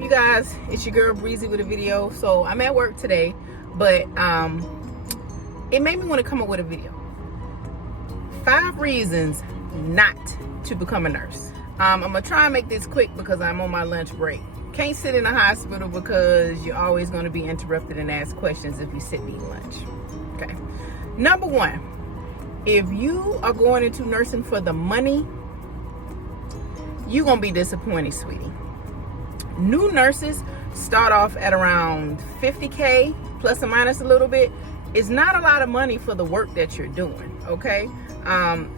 up, you guys? It's your girl Breezy with a video. So I'm at work today, but it made me want to come up with a video. 5 reasons not to become a nurse. I'm gonna try and make this quick because I'm on my lunch break. Can't sit in a hospital because you're always going to be interrupted and asked questions if you sit and eat lunch. Okay. Number 1, if you are going into nursing for the money, you're gonna be disappointed, sweetie. New nurses start off at around $50K plus or minus a little bit. It's not a lot of money for the work that you're doing, okay?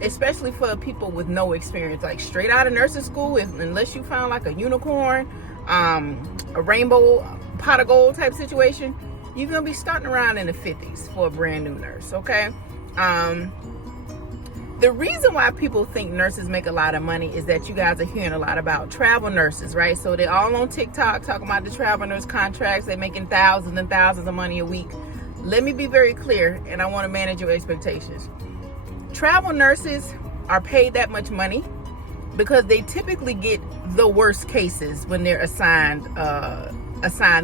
Especially for people with no experience, like straight out of nursing school, unless you found like a unicorn, a rainbow pot of gold type situation, you're gonna be starting around in the 50s for a brand new nurse, okay? The reason why people think nurses make a lot of money is that you guys are hearing a lot about travel nurses, right? So they're all on TikTok talking about the travel nurse contracts. They're making thousands and thousands of money a week. Let me be very clear, and I want to manage your expectations. Travel nurses are paid that much money because they typically get the worst cases when they're assigned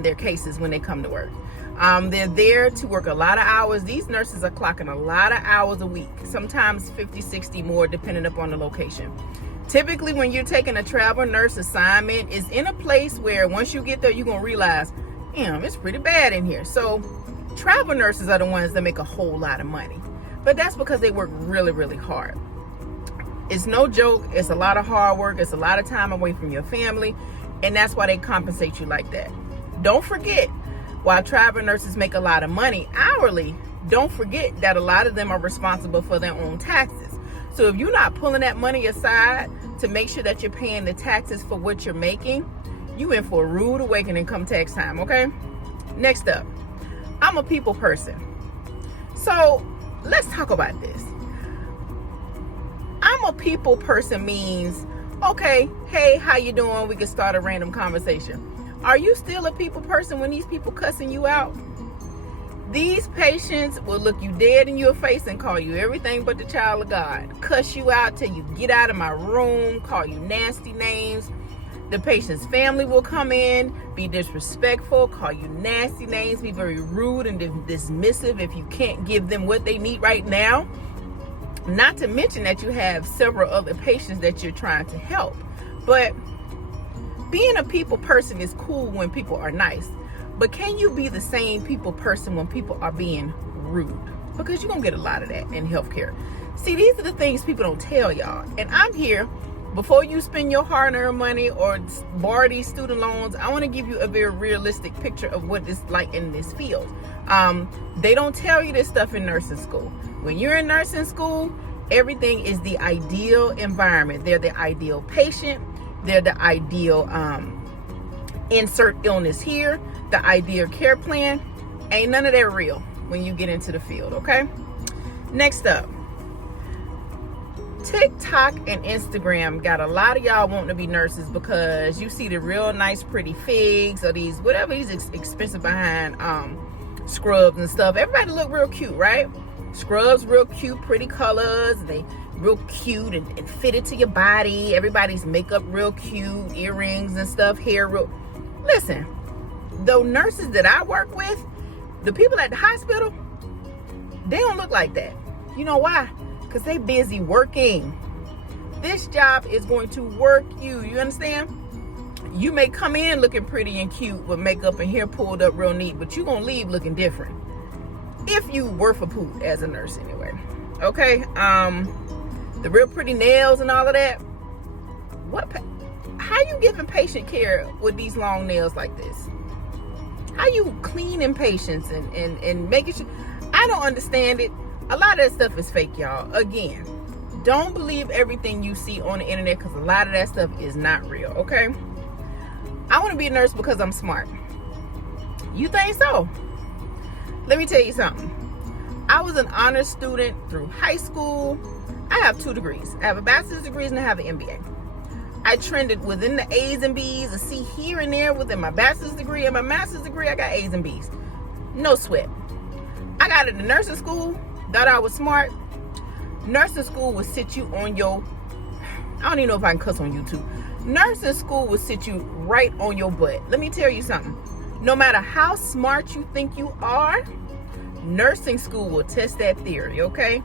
their cases when they come to work. They're there to work a lot of hours. These nurses are clocking a lot of hours a week, sometimes 50, 60 more, depending upon the location. Typically, when you're taking a travel nurse assignment, it's in a place where once you get there, you're going to realize, damn, it's pretty bad in here. So travel nurses are the ones that make a whole lot of money. But that's because they work really, really hard. It's no joke. It's a lot of hard work. It's a lot of time away from your family. And that's why they compensate you like that. Don't forget, while travel nurses make a lot of money hourly, don't forget that a lot of them are responsible for their own taxes. So if you're not pulling that money aside to make sure that you're paying the taxes for what you're making, you in for a rude awakening come tax time, okay? Next up, I'm a people person. So let's talk about this. I'm a people person means, okay, hey, how you doing? We can start a random conversation. Are you still a people person when these people cussing you out? These patients will look you dead in your face and call you everything but the child of God. Cuss you out till you get out of my room, call you nasty names. The patient's family will come in, be disrespectful, call you nasty names, be very rude and dismissive if you can't give them what they need right now. Not to mention that you have several other patients that you're trying to help. But being a people person is cool when people are nice, but can you be the same people person when people are being rude? Because you're gonna get a lot of that in healthcare. See, these are the things people don't tell y'all. And I'm here, before you spend your hard-earned money or borrow these student loans, I wanna give you a very realistic picture of what it's like in this field. They don't tell you this stuff in nursing school. When you're in nursing school, everything is the ideal environment. They're the ideal patient. They're the ideal insert illness here, the ideal care plan. Ain't none of that real when you get into the field, okay? Next up, TikTok and Instagram got a lot of y'all wanting to be nurses because you see the real nice pretty figs or these, whatever these expensive behind scrubs and stuff. Everybody look real cute, right? Scrubs real cute, pretty colors. They real cute and fitted to your body. Everybody's makeup real cute, earrings and stuff, hair real. Listen, the nurses that I work with, the people at the hospital, they don't look like that. You know why? Because they busy working. This job is going to work you. You understand? You may come in looking pretty and cute with makeup and hair pulled up real neat, but you're going to leave looking different. If you worth a poop as a nurse anyway. Okay? The real pretty nails and all of that. How you giving patient care with these long nails like this? How you cleaning patients and making sure? I don't understand it. A lot of that stuff is fake, y'all. Again, don't believe everything you see on the internet because a lot of that stuff is not real, okay? I want to be a nurse because I'm smart. You think so? Let me tell you something. I was an honors student through high school. I have 2 degrees. I have a bachelor's degree and I have an MBA. I trended within the A's and B's, a C here and there within my bachelor's degree and my master's degree. I got A's and B's. No sweat. I got into nursing school, thought I was smart. Nursing school will sit you on your, I don't even know if I can cuss on YouTube. Nursing school will sit you right on your butt. Let me tell you something. No matter how smart you think you are, nursing school will test that theory, okay?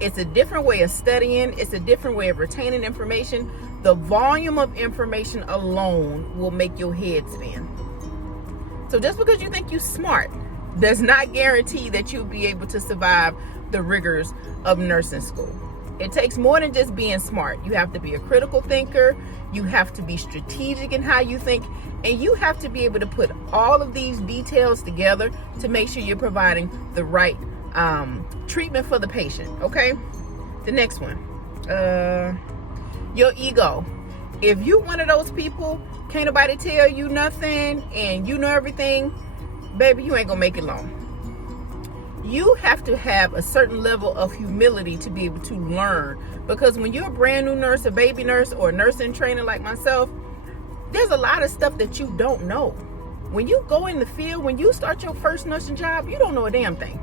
It's a different way of studying. It's a different way of retaining information. The volume of information alone will make your head spin. So just because you think you're smart does not guarantee that you'll be able to survive the rigors of nursing school. It takes more than just being smart. You have to be a critical thinker. You have to be strategic in how you think. And you have to be able to put all of these details together to make sure you're providing the right treatment for the patient, okay? The next one, your ego. If you one of those people, can't nobody tell you nothing and you know everything, baby, you ain't gonna make it long. You have to have a certain level of humility to be able to learn, because when you're a brand new nurse, a baby nurse, or a nurse in training like myself, there's a lot of stuff that you don't know. When you go in the field, when you start your first nursing job, you don't know a damn thing.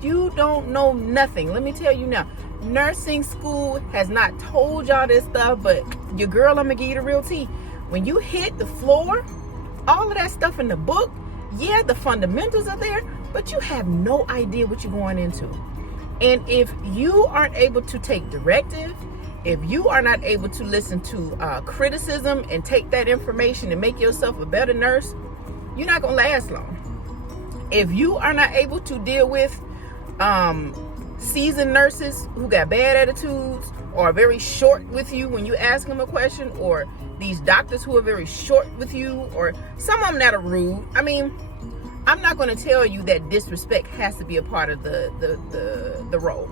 You don't know nothing. Let me tell you now, nursing school has not told y'all this stuff, but your girl, I'm gonna give you the real tea. When you hit the floor, all of that stuff in the book, yeah, the fundamentals are there, but you have no idea what you're going into. And if you aren't able to take directive, if you are not able to listen to criticism and take that information and make yourself a better nurse, you're not gonna last long. If you are not able to deal with seasoned nurses who got bad attitudes or are very short with you when you ask them a question, or these doctors who are very short with you, or some of them that are rude. I mean, I'm not going to tell you that disrespect has to be a part of the role.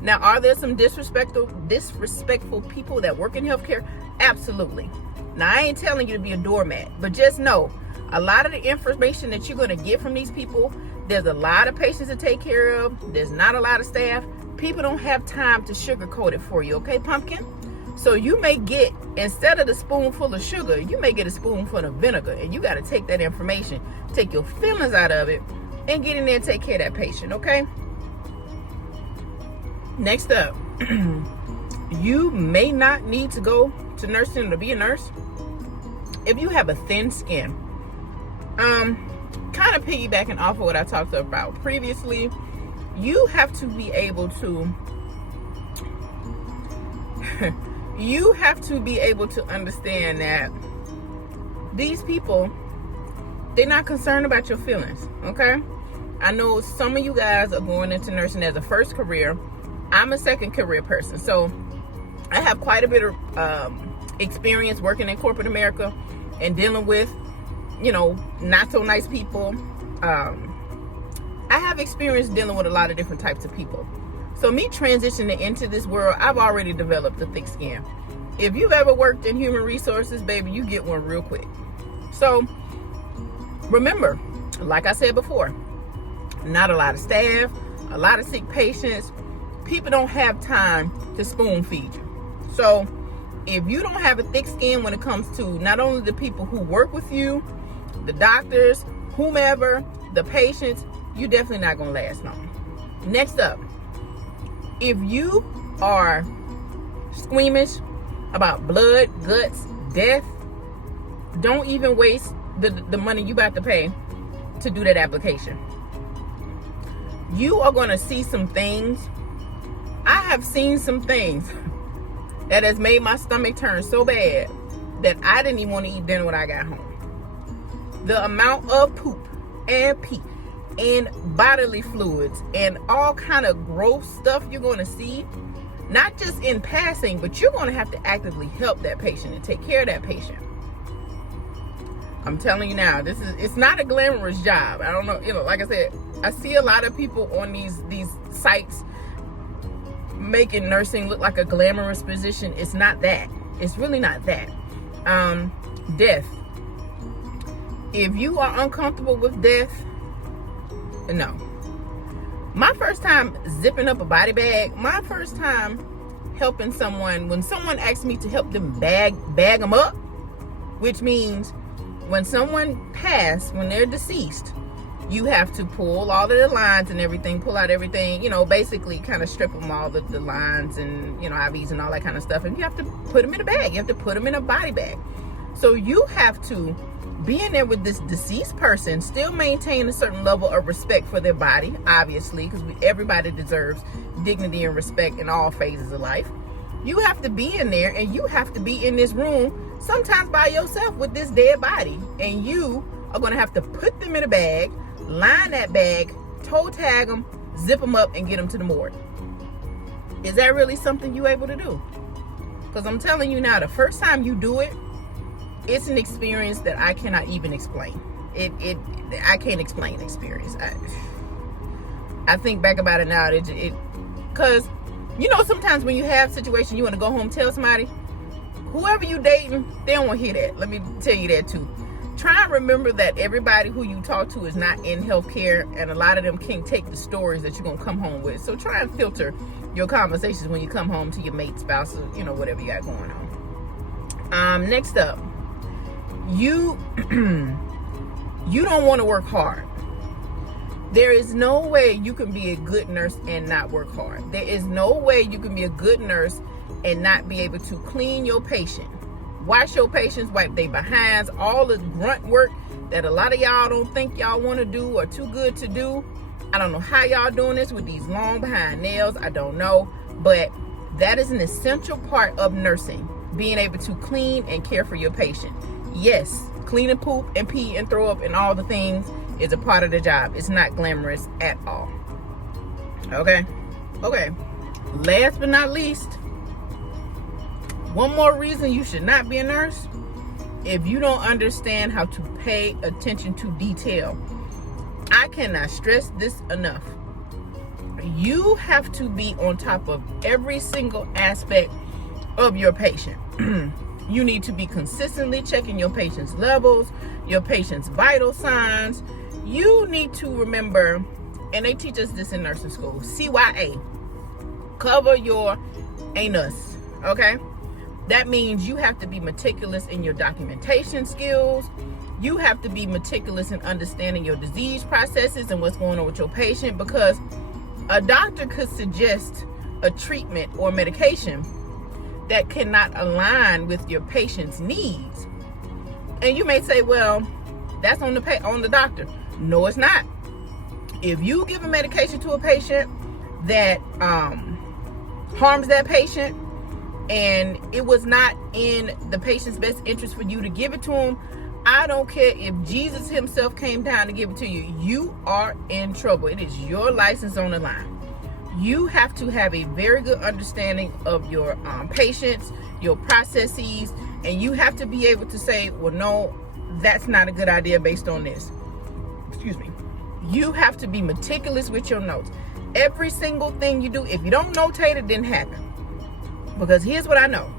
Now, are there some disrespectful people that work in healthcare? Absolutely. Now, I ain't telling you to be a doormat, but just know a lot of the information that you're going to get from these people, there's a lot of patients to take care of. There's not a lot of staff. People don't have time to sugarcoat it for you, okay, pumpkin? So you may get, instead of the spoonful of sugar, you may get a spoonful of vinegar, and you got to take that information, take your feelings out of it, and get in there and take care of that patient, okay? Next up, you may not need to go to nursing to be a nurse if you have a thin skin. Kind of piggybacking off of what I talked about previously, you have to be able to you have to be able to understand that these people, they're not concerned about your feelings, okay? I know some of you guys are going into nursing as a first career. I'm a second career person, so I have quite a bit of experience working in corporate America and dealing with, you know, not so nice people. I have experience dealing with a lot of different types of people. So me transitioning into this world, I've already developed a thick skin. If you've ever worked in human resources, baby, you get one real quick. So remember, like I said before, not a lot of staff, a lot of sick patients. People don't have time to spoon feed you. So if you don't have a thick skin when it comes to not only the people who work with you, the doctors, whomever, the patients, you're definitely not going to last long. Next up, if you are squeamish about blood, guts, death, don't even waste the money you about to pay to do that application. You are going to see some things. I have seen some things that has made my stomach turn so bad that I didn't even want to eat dinner when I got home. The amount of poop and pee and bodily fluids and all kind of gross stuff you're going to see, not just in passing, but you're going to have to actively help that patient and take care of that patient. I'm telling you now, it's not a glamorous job. I don't know, like I said, I see a lot of people on these sites making nursing look like a glamorous position. It's not that. It's really not that. Death. If you are uncomfortable with death, no. My first time zipping up a body bag, my first time helping someone, when someone asked me to help them bag them up, which means when someone passed, when they're deceased, You have to pull all of the lines and everything, pull out everything, basically kind of strip them all the lines and, IVs and all that kind of stuff. And you have to put them in a bag. You have to put them in a body bag. So you have to be in there with this deceased person, still maintain a certain level of respect for their body, obviously, because everybody deserves dignity and respect in all phases of life. You have to be in there, and you have to be in this room sometimes by yourself with this dead body. And you are going to have to put them in a bag, line that bag, toe tag them, zip them up, and get them to the morgue. Is that really something you're able to do? Because I'm telling you now, the first time you do it, it's an experience that I cannot even explain. I can't explain the experience. I think back about it now, because sometimes when you have situations you want to go home, tell somebody, whoever you dating, they don't want to hear that. Let me tell you that too. Try and remember that everybody who you talk to is not in healthcare, and a lot of them can't take the stories that you're going to come home with. So try and filter your conversations when you come home to your mate, spouse, or, whatever you got going on. Next up, you don't want to work hard. There is no way you can be a good nurse and not work hard. There is no way you can be a good nurse and not be able to clean your patient, wash your patients, wipe their behinds, all the grunt work that a lot of y'all don't think y'all want to do or too good to do. I don't know how y'all doing this with these long behind nails. I don't know, but that is an essential part of nursing, being able to clean and care for your patient. Yes, clean and poop and pee and throw up and all the things is a part of the job. It's not glamorous at all. Okay. Last but not least, one more reason you should not be a nurse: if you don't understand how to pay attention to detail. I cannot stress this enough. You have to be on top of every single aspect of your patient. You need to be consistently checking your patient's levels, your patient's vital signs. You need to remember, and they teach us this in nursing school, CYA, cover your anus, okay? That means you have to be meticulous in your documentation skills. You have to be meticulous in understanding your disease processes and what's going on with your patient, because a doctor could suggest a treatment or medication that cannot align with your patient's needs. And you may say, well, that's on the doctor. No, it's not. If you give a medication to a patient that harms that patient, and it was not in the patient's best interest for you to give it to him, I don't care if Jesus himself came down to give it to you, you are in trouble. It is your license on the line. You have to have a very good understanding of your patients, your processes, and you have to be able to say, well, no, that's not a good idea based on this. Excuse me. You have to be meticulous with your notes. Every single thing you do, if you don't notate, it didn't happen. Because here's what I know.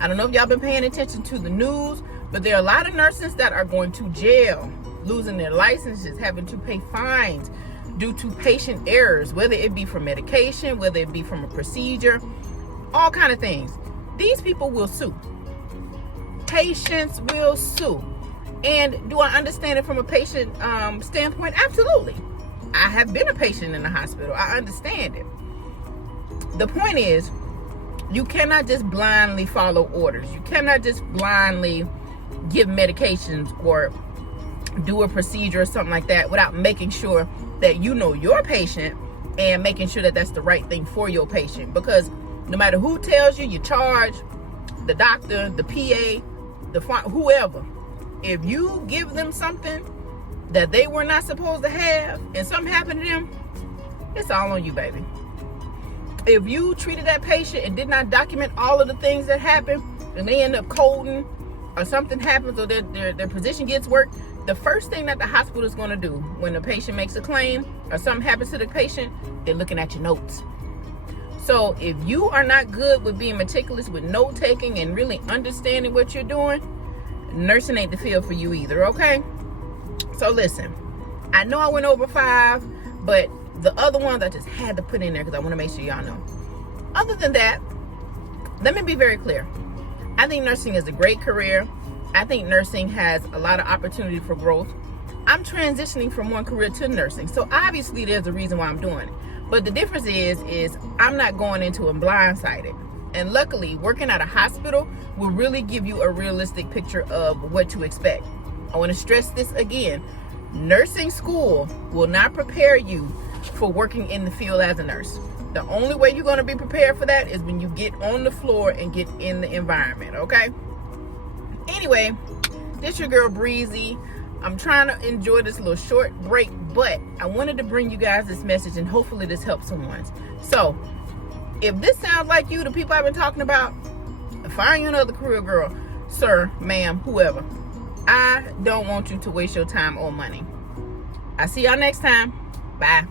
I don't know if y'all been paying attention to the news, but there are a lot of nurses that are going to jail, losing their licenses, having to pay fines due to patient errors, whether it be from medication, whether it be from a procedure, all kind of things. These people will sue. Patients will sue. And do I understand it from a patient standpoint? Absolutely. I have been a patient in the hospital. I understand it. The point is, you cannot just blindly follow orders. You cannot just blindly give medications or do a procedure or something like that without making sure that you know your patient and making sure that that's the right thing for your patient. Because no matter who tells you, you charge, the doctor, the PA, whoever, if you give them something that they were not supposed to have and something happened to them, it's all on you, baby. If you treated that patient and did not document all of the things that happened, and they end up coding, or something happens, or their position gets worked, the first thing that the hospital is going to do when the patient makes a claim or something happens to the patient, they're looking at your notes. So if you are not good with being meticulous with note taking and really understanding what you're doing, nursing ain't the field for you either, okay? So listen, I know I went over 5, but the other ones I just had to put in there because I want to make sure y'all know. Other than that, let me be very clear. I think nursing is a great career. I think nursing has a lot of opportunity for growth. I'm transitioning from one career to nursing. So obviously there's a reason why I'm doing it. But the difference is I'm not going into it blindsided. And luckily, working at a hospital will really give you a realistic picture of what to expect. I want to stress this again. Nursing school will not prepare you for working in the field as a nurse. The only way you're going to be prepared for that is when you get on the floor and get in the environment, okay? Anyway, this your girl Breezy. I'm trying to enjoy this little short break, but I wanted to bring you guys this message and hopefully this helps someone. So, if this sounds like you, the people I've been talking about, find you another career, girl, sir, ma'am, whoever. I don't want you to waste your time or money. I'll see y'all next time. Bye.